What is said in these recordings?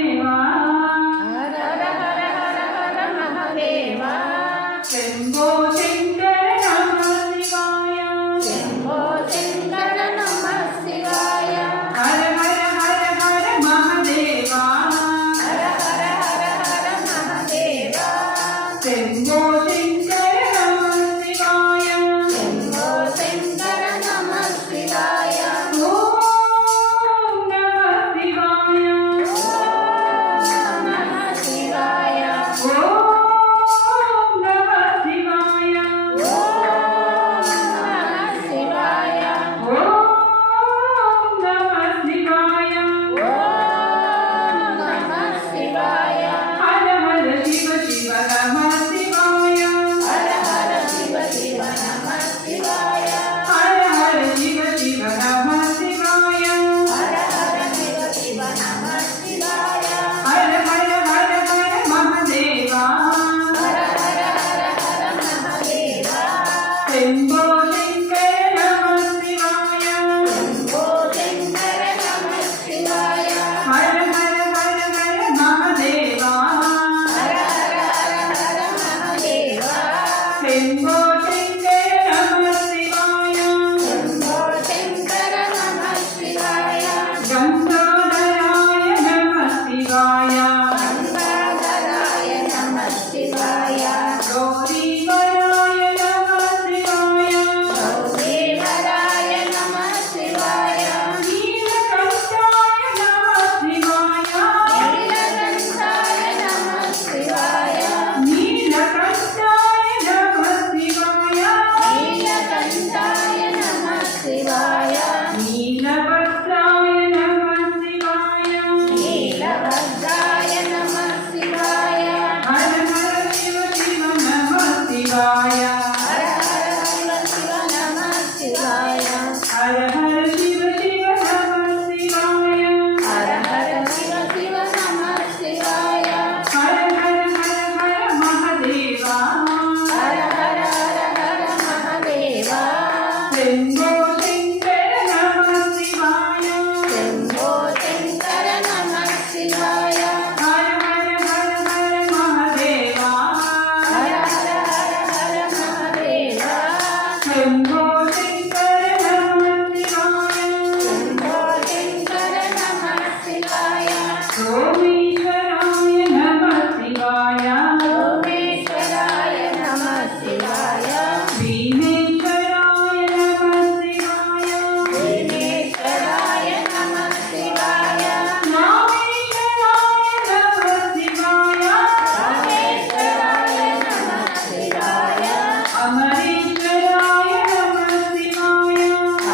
महादेवा हर हर हर हर हर महादेवा शंभो शंकर नमः शिवाय शंभो शंकर नमः शिवाय हर हर हर हर महादेवा हर हर हर हर महादेवा शंभो शंकर नमः शिवाय शंभो शंकर नमः शिवाय ओम नमः शिवाय ओम नमः शिवाय ओम नमः शिवाय ओम नमः शिवाय ओम नमः शिवाय ओम नमः शिवाय हर हर शिव शिव नमः शिवाय हर हर शिव शिव नमः शिवाय हर हर शिव शिव नमः शिवाय हर हर शिव शिव नमः शिवाय हर हर हर हर महादेवा हर हर हर हर महादेवा शंभो शंकर नमः शिवाय शंभो शंकर नमः शिवाय हर हर हर हर महादेवा हर हर हर हर महादेवा शंभो शंकर नमः शिवाय शंभो शंकर नमः शिवाय गंगाधराय नमः शिवाय गंगाधराय नमः शिवाय गौरीवराय नमः शिवाय गौरीवराय नमः शिवाय नीलकंठाय नमः शिवाय नीलकंठाय नमः शिवाय नीलकंठाय नमः शिवाय नीलकंठाय नमः शिवाय नीलभद्राय नमः शिवाय नीलभद्राय नमः शिवाय हर हर शिव शिव नमः शिवाय हर हर शिव शिव नमः शिवाय हर हर शिव शिव नमः शिवाय हर हर शिव शिव नमः शिवाय हर हर हर हर महादेवा हर हर हर हर महादेवा शंभो शंकर नमः शिवाय शंभो शंकर नमः शिवाय हर हर हर हर महादेवा हर हर हर हर महादेवा शंभो शंकर नमः शिवाय शंभो शंकर नमः शिवाय सोमेश्वराय नमः शिवाय सोमेश्वराय नमः शिवाय भीमेश्वराय नमः शिवाय भीमेश्वराय नमः शिवाय रामेश्वराय नमः शिवाय रामेश्वराय नमः शिवाय अमरेश्वराय नमः शिवाय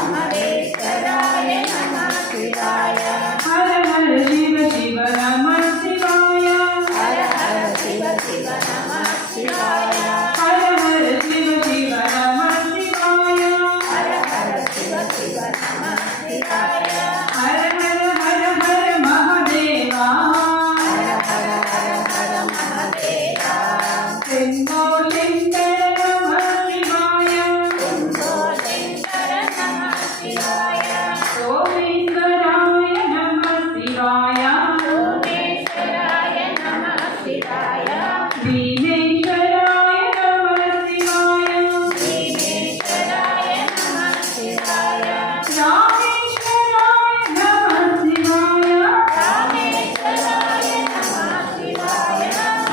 अमरेश्वराय नमः शिवाय हर हर शिव शिव नमः शिवाय हर हर शिव शिव नमः शिवाय हर हर शिव शिव नमः शिवाय हर हर शिव शिव नमः शिवाय हर हर हर हर महादेवा हर हर हर हर महादेवा शंभो शंकर नमः शिवाय शंभो शंकर नमः शिवाय सोमेश्वराय नमः शिवाय सोमेश्वराय नमः शिवाय भीमेश्वराय नमः शिवाय भीमेश्वराय नमः शिवाय रामेश्वराय नमः शिवाय रामेश्वराय नमः शिवाय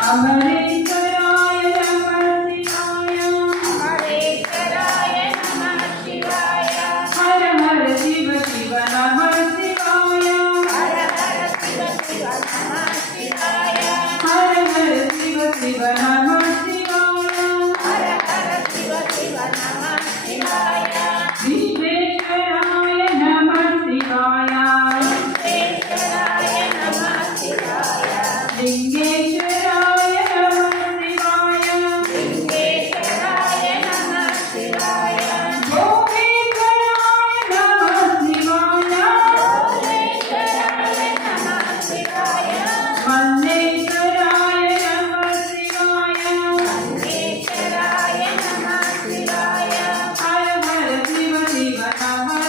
अमरेश्वराय नमः शिवाय अमरेश्वराय नमः शिवाय हर हर शिव शिव नमः शिवाय हर हर शिव शिव नमः शिवाय हर हर शिव शिव नमः शिवाय हर हर शिव शिव नमः शिवाय विश्वेश्वराय नमः शिवाय विश्वेश्वराय नमः शिवाय लिंगेश्वराय नमः शिवाय लिंगेश्वराय नमः शिवाय गोपेश्वराय नमः शिवाय भोलेश्वराय नमः शिवाय मल्लेश्वराय नमः शिवाय मल्लेश्वराय नमः शिवाय हर हर शिव शिव नमः